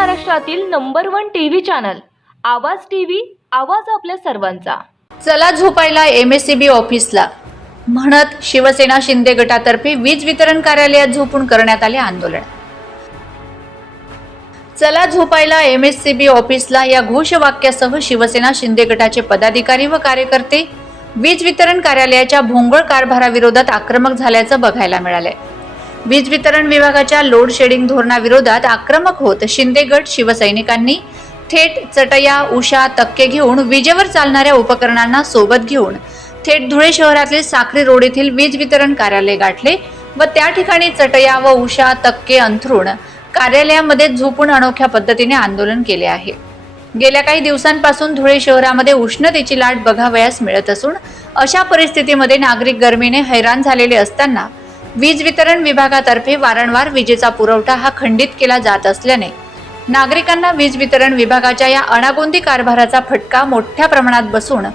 महाराष्ट्रातील number one TV channel Awaaz TV Awaaz आपल्या सर्वांचा. चला झोपायला एम एस सी बी ऑफिसला. म्हणत शिवसेना शिंदे गटातर्फे वीज वितरण कार्यालयात झोपून करण्यात आले आंदोलन. चला झोपायला एम एस सी बी ऑफिसला या घोषवाक्यासह शिवसेना शिंदे गटाचे पदाधिकारी व कार्यकर्ते वीज वितरण कार्यालयाच्या भोंगळ कारभाराविरोधात आक्रमक झाल्याचं बघायला मिळालंय. वीज वितरण विभागाच्या लोड शेडिंग धोरणाविरोधात आक्रमक होत शिंदे गट शिवसैनिकांनी थेट चटया उषा तक्के घेऊन विजेवर चालणाऱ्या उपकरणांना सोबत घेऊन थेट धुळे शहरातील साखरी रोड येथील वीज वितरण कार्यालय गाठले व त्या ठिकाणी चटया व उषा तक्के अंथरुण कार्यालयामध्ये झोपून अनोख्या पद्धतीने आंदोलन केले आहे. गेल्या काही दिवसांपासून धुळे शहरामध्ये उष्णतेची लाट बघावयास मिळत असून अशा परिस्थितीमध्ये नागरिक गरमीने हैराण झालेले असताना वीज वितरण विभागातर्फे वारंवार विजेचा पुरवठा हा खंडित केला जात असल्याने नागरिकांना वीज वितरण विभागाच्या या अनागोंदी कारभाराचा फटका मोठ्या प्रमाणात बसून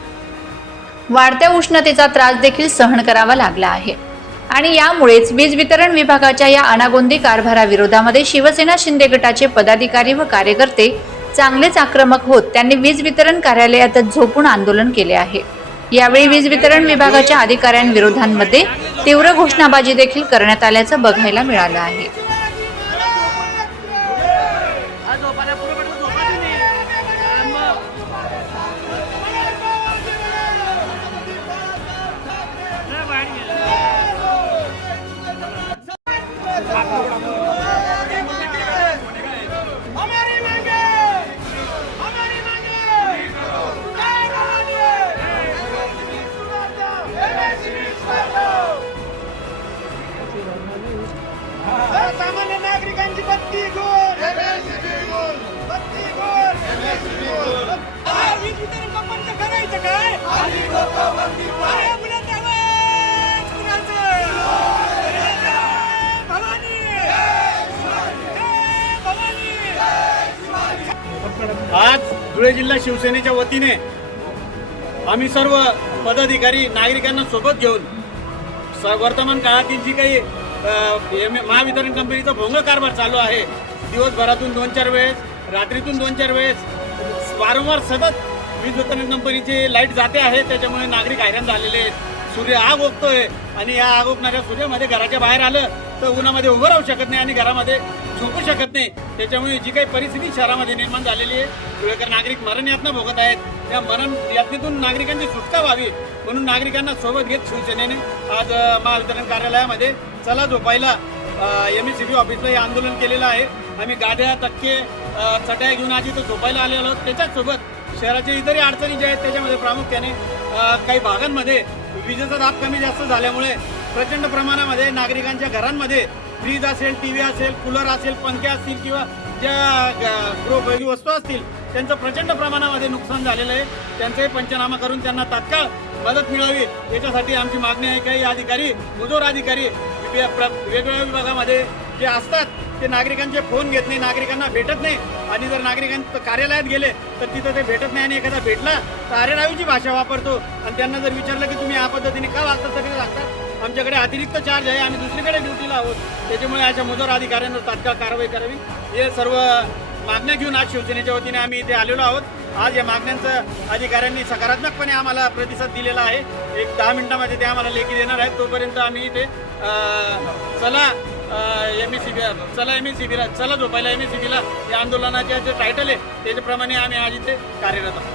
वाढत्या उष्णतेचा त्रास देखील सहन करावा लागला आहे. आणि यामुळेच वीज वितरण विभागाच्या या अनागोंदी कारभाराविरोधामध्ये शिवसेना शिंदे गटाचे पदाधिकारी व कार्यकर्ते चांगलेच आक्रमक होत त्यांनी वीज वितरण कार्यालयातच झोपून आंदोलन केले आहे. यावेळी वीज वितरण विभागाच्या अधिकाऱ्यांविरोधांमध्ये तीव्र घोषणाबाजी देखील करण्यात आल्याचं बघायला मिळालं आहे. आज धुळे जिल्हा शिवसेनेच्या वतीने आम्ही सर्व पदाधिकारी नागरिकांना सोबत घेऊन स- वर्तमान काळातील जी काही एम- महावितरण कंपनीचा भोंग कारभार चालू आहे. दिवसभरातून दोन चार वेळेस रात्रीतून दोन चार वेळेस. वारंवार सतत वीज वितरण कंपनीची लाइट जाते आहे. त्याच्यामुळे नागरिक हैराण झालेले आहेत. सूर्य आग ओकतोय आणि या आग ओकणाऱ्या सूर्यामध्ये घराच्या बाहेर आलं तर उन्हामध्ये उभं राहू शकत नाही आणि घरामध्ये झोपू शकत नाही. त्याच्यामुळे जी काही परिस्थिती शहरामध्ये निर्माण झालेली आहे धुळेकर नागरिक मरण यातना भोगत आहेत. त्या मरण यातनेतून नागरिकांची सुटका व्हावी म्हणून नागरिकांना सोबत घेत शिवसेनेने आज महावितरण कार्यालयामध्ये चला झोपायला एम एस सी बी ऑफिसला हे आंदोलन केलेलं आहे. आम्ही गाड्या तक्के अ, चटया घेऊन आज इथं झोपायला आलेलो आहोत. त्याच्याचसोबत शहराच्या इतरही अडचणी ज्या आहेत त्याच्यामध्ये प्रामुख्याने काही भागांमध्ये विजेचा दाब कमी जास्त झाल्यामुळे प्रचंड प्रमाणामध्ये नागरिकांच्या घरांमध्ये फ्रीज असेल टी व्ही असेल कूलर असेल पंखे असतील किंवा ज्या ग- वस्तू असतील त्यांचं प्रचंड प्रमाणामध्ये नुकसान झालेलं आहे. त्यांचाही पंचनामा करून त्यांना तात्काळ मदत मिळावी. याच्यासाठी आमची मागणी आहे काही अधिकारी मुजोर अधिकारी प्र- वेगवेगळ्या विभागामध्ये जे असतात ते नागरिकांचे फोन घेत नाही नागरिकांना भेटत नाही. आणि जर नागरिकांचं कार्यालयात गेले तर तिथं ते भेटत नाही आणि एखादा भेटला तर आरेरावीची भाषा वापरतो. आणि त्यांना जर विचारलं की तुम्ही या पद्धतीने का वागतात तरी ते सांगतात आमच्याकडे अतिरिक्त चार्ज आहे. आम्ही दुसरीकडे ड्युटीला आहोत. त्याच्यामुळे अशा मुजोर अधिकाऱ्यांवर तात्काळ कारवाई करावी. हे सर्व मागण्या घेऊन आज शिवसेनेच्या वतीने आम्ही इथे आलेलो आहोत. आज या मागण्यांचं अधिकाऱ्यांनी सकारात्मकपणे आम्हाला प्रतिसाद दिलेला आहे. एक दहा मिनिटामध्ये ते आम्हाला लेखी देणार आहेत. तोपर्यंत आम्ही इथे चला एम एस सी बी चला एम एस सी बीला चला झोपायला एम एस सी बीला या आंदोलनाचे जे टायटल आहे त्याच्याप्रमाणे आम्ही आज इथे कार्यरत आहोत.